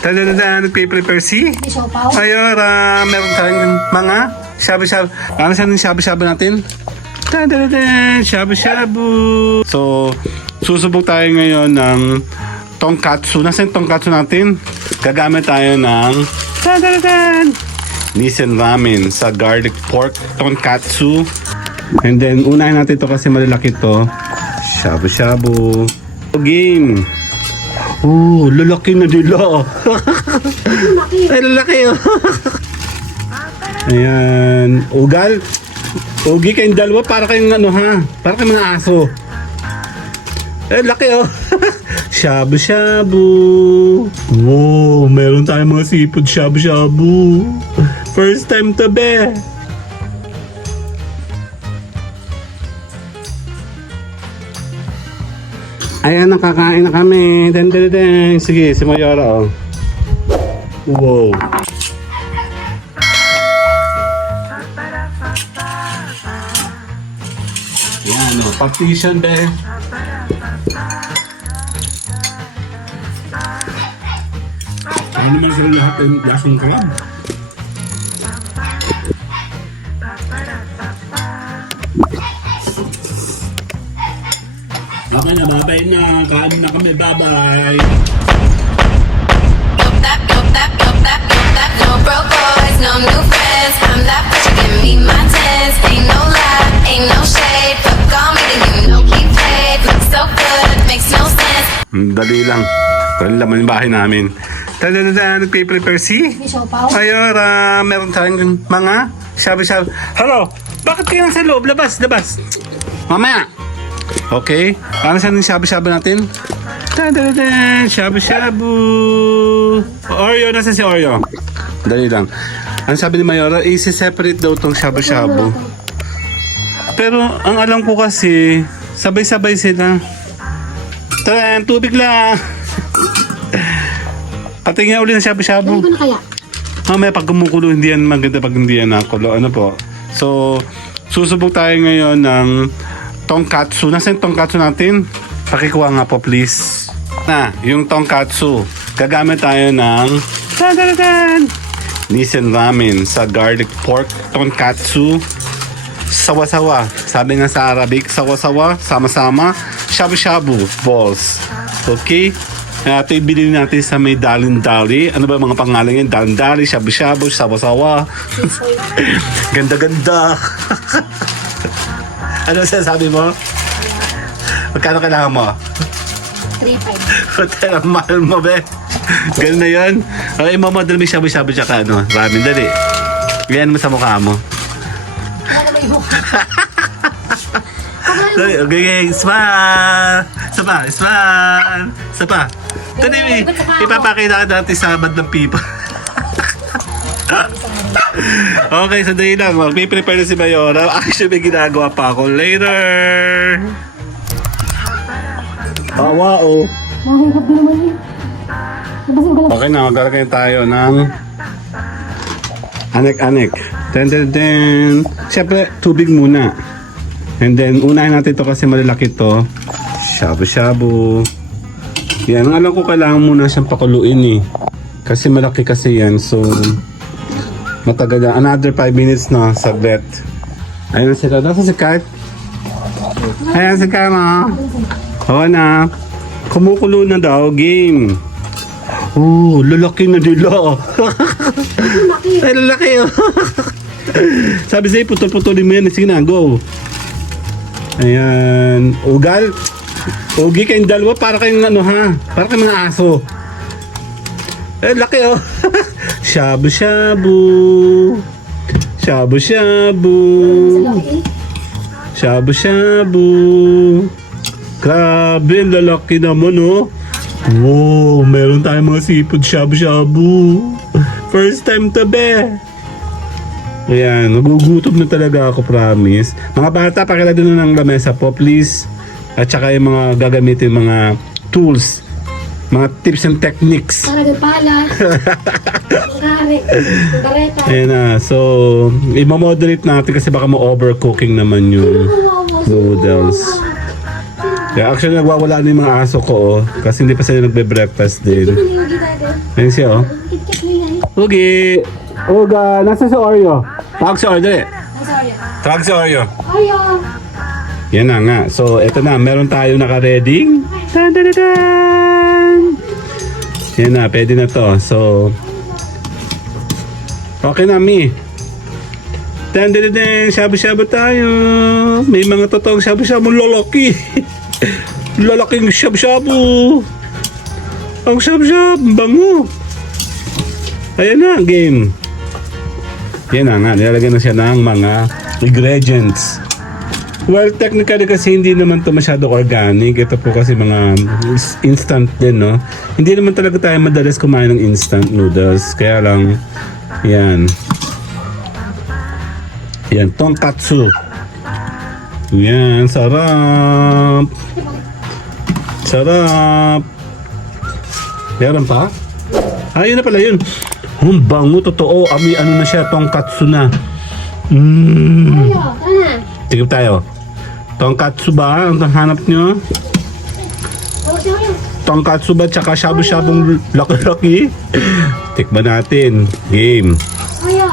Nagpe-prepare si May siopaw. Mayora. Meron tayong mga shabu-shabu. Ano saan yung shabu-shabu natin? Shabu-shabu. So, susubok tayo ngayon ng tonkatsu. Nasaan yung tonkatsu natin? Gagamit tayo ng Nissan ramen sa garlic pork tonkatsu. And then, unahin natin ito kasi malalaki to. Shabu-shabu. Game. Oh, lalaki na nila. Ay, lalaki oh. Ayan. Ugal. Ugi kayong dalawa para kayong ano ha. Para kayong mga aso. Eh, laki oh. Shabu-shabu. Wow, meron tayong mga seafood shabu-shabu. First time to be. Ayan, nakakain na kami. Den. Sige, si Mayora oh. Wow. Ayan oh, partition be. Ano naman sila lahat ng lasang crab? Okay na, babay na. Kain na kami, bye-bye. No broke boys, no new friends. I'm that bitch, you give me my tens. Ain't no lie, ain't no shade. Fuck on me, then you know we played. Look so good, makes no sense. Dali lang. Dali laman yung bahay namin. Nagpe-prepare si May siopaw. Mayora. Meron tayong mga shabu-shabu. Hello! Bakit kayo nasa loob? Labas! Mamaya! Okay. Ano saan yung shabu-shabu natin? Shabu-shabu. Oreo. Nasaan si Oreo? Dali lang. Ang sabi ni Mayora, isi-separate daw tong shabu-shabu. Pero ang alam ko kasi, sabay-sabay sila. Tara, tubig lang. Patingin ulit ng shabu-shabu. Ano ba na kaya? Mamaya pag kumukulo, hindi yan maganda pag hindi yan nakulo. Ano po? So, susubok tayo ngayon ng tonkatsu. Nasaan yung tonkatsu natin? Pakikuha nga po, please. Na, yung tonkatsu. Gagamit tayo ng Nissan ramen sa garlic pork tonkatsu. Sawa-sawa. Sabi nga sa Arabic, sawa-sawa, sama-sama, shabu-shabu balls. Okay? Ito ibili natin sa may Dalindali. Ano ba mga pangalan yan? Dalindali, shabu-shabu, sawa-sawa. Ganda-ganda. Ano sabi mo? Magkano kailangan mo? 3.5. Hotel, ang mahal mo, be. Ganun na yun. Okay, mamodel may shabu-shabu tsaka ano. Ramen, dali. Ganyan mo sa mukha mo. Ano ba yung Dali, okay, smile. Sapa. Dali, ipapakita ka natin sa band ng pipa. Okay, sandali lang. Mag-prepare na si Mayora. Actually, may ginagawa pa ako. Later! Awa, oh. mahirap din naman yun? Nabasin ko lang. Okay na, maglalagay tayo ng anek-anek. Siyempre, tubig muna. And then, unahin natin ito kasi malalaki to. Shabu-shabu. Yan, ang alam ko kailangan muna siyang pakuluin eh. Kasi malaki kasi yan. So, matagal na. Another 5 minutes na sa bet. Ayun sila. Nasa si Kat? Ayan si Kat, ma. Oo na. Kumukulo na daw. Game. Oh, lalaki na nila. Ay, lalaki oh. Sabi sa'yo, putol-putulin mo yan. Sige na, go. Ayan. Ugal. Ugi kayong dalawa para kayong ano ha. Para kayong mga aso. Eh, laki oh. Shabu-shabu. Shabu-shabu. Shabu-shabu. Grabe, lalaki naman oh. Wow, meron tayong mga seafood shabu-shabu. First time to be. Ayan, nagugutom na talaga ako, promise. Mga bata, pakilado na ng lamesa po, please. At saka yung mga gagamitin, mga tools, mga tips and techniques. Talaga pala. Kare. Gareta. Ayan na, so, i-moderate natin kasi baka ma-overcooking naman yung noodles. Kaya actually, nagwawala na yung mga aso ko, oh, kasi hindi pa sila nagbe-breakfast din. Hindi tayo. Ayun siya, oh. Kit-kit mo yan. Ugi! Uga! Nasa si Oreo? Tawag si Oreo, dali. Sorry. Tawag si Oreo. Ayo. Yan na nga. So, eto na. Meron tayo naka-ready. Tan-tan-tan! Yan na. Pwede na to. So, okay na, Mi. Tan-tan-tan! Shabu-shabu tayo. May mga totoong shabu-shabu lalaki. Lalaking shabu-shabu. Ang shabu-shabu. Bango. Ayan na. Game. Yan na nga. Nilalagyan na siya ng mga ingredients. Well, technically kasi hindi naman to masyado organic. Ito po kasi mga instant din, no? Hindi naman talaga tayo madalas kumain ng instant noodles. Kaya lang, yan. Yan, tonkatsu. Yan, sarap. Sarap. Meron pa? Ah, yun na pala yun. Ang bango, totoo. Ano na siya, tonkatsu na. Ayo. Tara na. Tigip tayo. Tonkatsu ba ang hanap nyo? Oh, ayo. Tonkatsu ba tsaka shabu-shabong laki-laki? Tikman natin. Game. Ayo.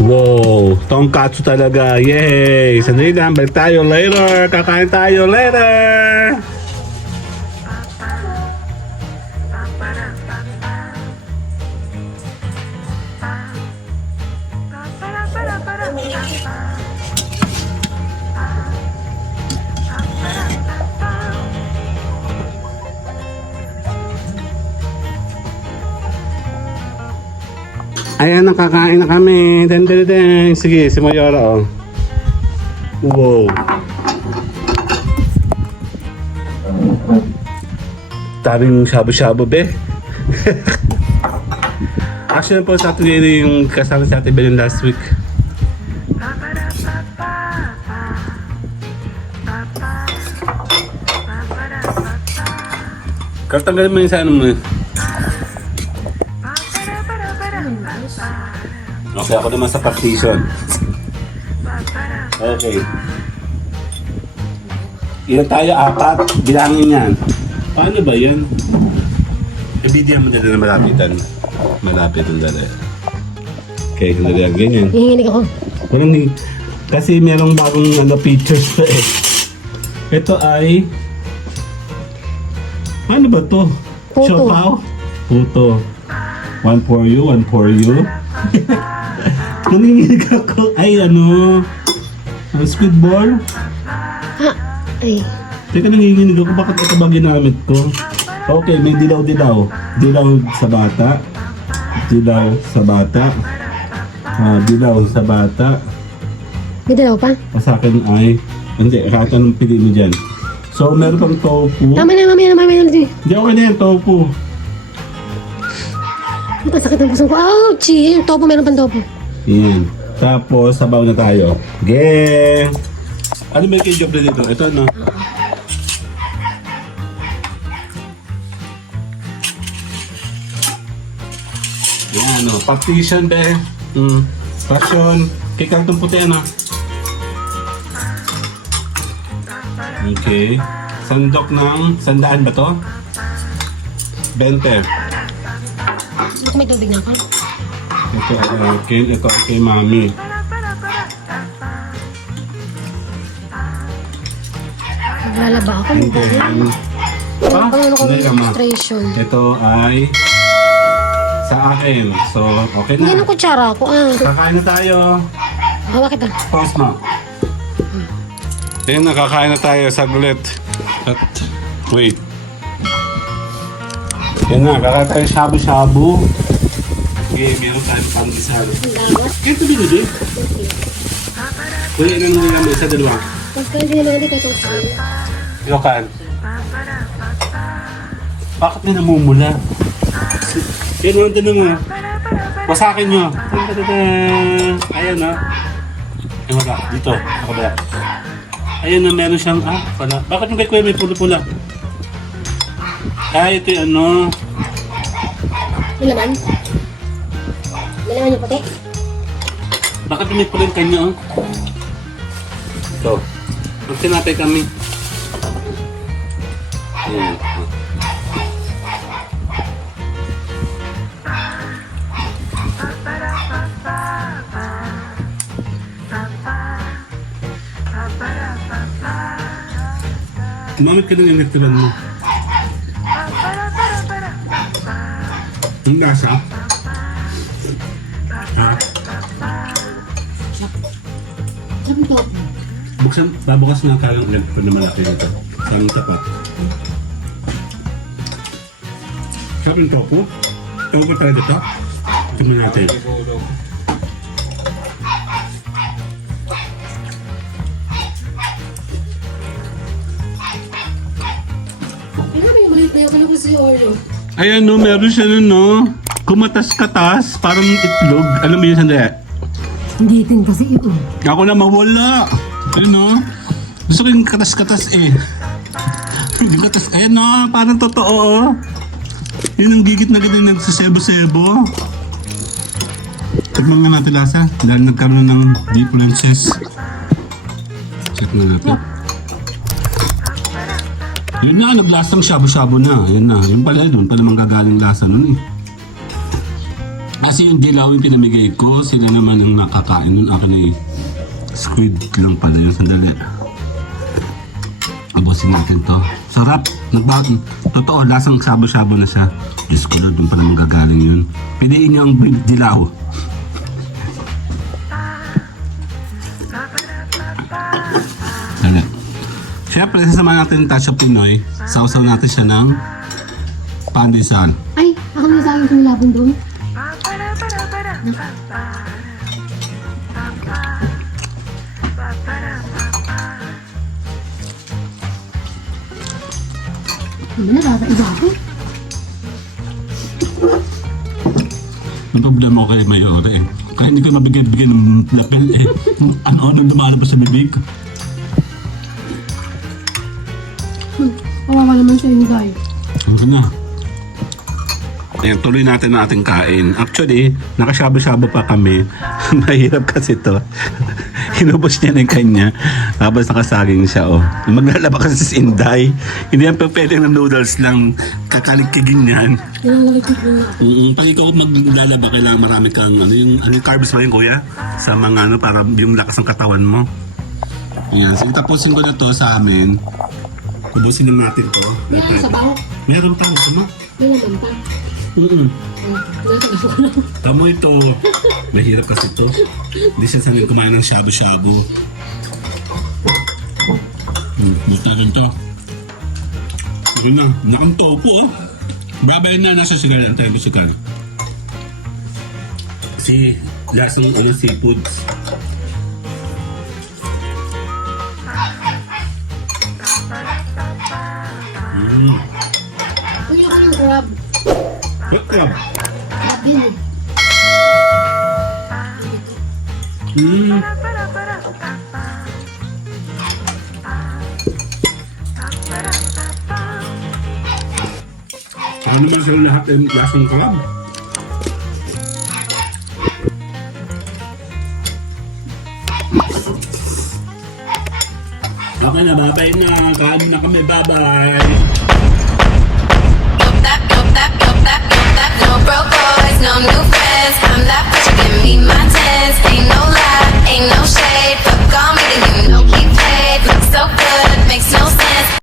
Wow, tonkatsu talaga. Yay! Sandali lang, balik tayo later. Kakain tayo later. Ayan, nakakain na kami. Den. Sige, si Mayora, oh. Wow. Tabing shabu-shabu, be. Actually po, sa atin yung kasama sa atin Belen last week. Tanggalin mo yung sa ano mo. Okay, ako naman sa partition. Okay. Ilan tayo? 4. Bilangin yan. Paano ba yan? Ibigyan mo dito na malapitan. Malapit ang dali. Okay, sandali lang. Ganyan. Hihinginig ako. Walang kasi merong bagong features to eh. Ito ay... Ano ba to? Puto. Siopaw? Puto. One for you, one for you. Nanginginig ako. Ay, ano? Ang squid ball? Ha? Ay. Teka, nanginginig ako. Bakit ito ba ginamit ko? Okay, may dilaw-dilaw. Dilaw sa bata. Dilaw sa bata. Dilaw sa bata. May dalaw pa? O sa akin ay... Hindi, kahit anong pili mo dyan. So, meron pang tofu. Tama na, mamaya na. Hindi, okay na yan, tofu. Ang sakit ng puso ko. Ouch! Yung topo, meron pang topo. Yan. Tapos, sabaw na tayo. Okay. Ano ba yung job na dito? Ito, no? Yan, no? Partition, be. Passion. Kay kartong puti, ano? Okay. Sandok ng... Sandaan ba to? 20. Ako may tubig na ako. Ito ay akin, ito ay kay Mami. Naglalaba ako. And then, Ano ko hindi ng ka, Ma. illustration. Ito ay sa akin. So, okay Hindi na. na kutsara ako. Kakain na tayo. Hawak kita. Pause mo. Ayun, nakakain na tayo. Saglit. At, wait. Yan na, kakain tayo shabu-shabu. Okay, meron tayong pandesal. Ito binili. Kuya, ilan mo lang isa, dalawa? Tapos kaya hindi naman dito ito. Ikaw kaan. Bakit may namumula? Yan, nandun na mo. Wasakin nyo. Ayan na. Ay, wala. Dito. Sa kabila. Ayan na, meron siyang, pala. Bakit yung kay Kuya may pula-pula? Ito yung ano. May laman? May laman yung puti? Bakit may pula yung kanya, oh? Ito. Magsinapay kami. Mamit ka ng elektrolan mo. Ang lasa? Ha? Sabi ko, Buksan, babukas na kalang elektron na malaki nito. Saan tapat? Sabi ng tofu? Tofu pa talaga ito? Tingnan natin. marami yung maliit na yung kalo ko sa Oreo. Ayan no, meron siya nun no. Kumatas-katas, parang itlog. Alam mo yun, sandali? Hindi din kasi ito. Ako na mawala. Ayun no. Gusto ko yung katas-katas eh. Yung katas, ayan no, parang totoo oh. Yun ang gigit na ganda nagsasebo-sebo. Tikman nga natin lasa. Dahil nagkaroon ng differences. Check na natin. Yun na, naglasang shabu-shabu na. Yun na. Yun pala, doon pala manggagaling lasa nun eh. Kasi yung dilaw yung pinamigay ko, sila naman ang nakakain nun. Akin ay squid lang pala yun. Sandali. Abusin natin to. Sarap. Totoo, lasang shabu-shabu na siya. Diyos ko doon pala manggagaling yun. Piliin niyo ang dilaw. Sandali. Siyempre, sasama natin yung Touch of Pinoy. Sausaw natin siya ng pandesal. Ay, ako na sa akin kung labon doon. Hindi na, iba ako. Ang problema ko kay Mayora eh. Kaya hindi ko mabigyan-bigyan ng lapel eh. Ano-ano lumalabas sa bibig. Kawawa naman siya yung guy. Ano na? Ayan, tuloy natin ang ating kain. Actually, nakasabo-sabo pa kami. Mahirap kasi to. Hinubos niya na yung kanya. Tapos nakasaging siya, oh. Maglalaba kasi si Inday. Hindi yan pa pwedeng ng noodles lang. Kakaligkigin yan. Nilalagay ko na. Pag ikaw maglalaba, kailangan marami kang, yung carbs ba yun, kuya? Sa mga, para yung lakas ng katawan mo. Ayan, sige, tapusin ko na to sa amin. Ubusin natin to. Meron sa baho. Meron tayo, tama? May laman pa. Natagas ko na. Tamo ito. Mahirap kasi ito. Hindi siya sanay kumain ng shabu-shabu. Basta rin ito. Ito na. Nakang tofu, oh. Babayan na nasa sigaran. Antayin ko sigaran. Si lasang seafoods. Kuya ko yung crab. What crab? Crab din eh. Ano naman sa lahat ng lasang crab? Okay na, babay na. Kain na kami, bye-bye.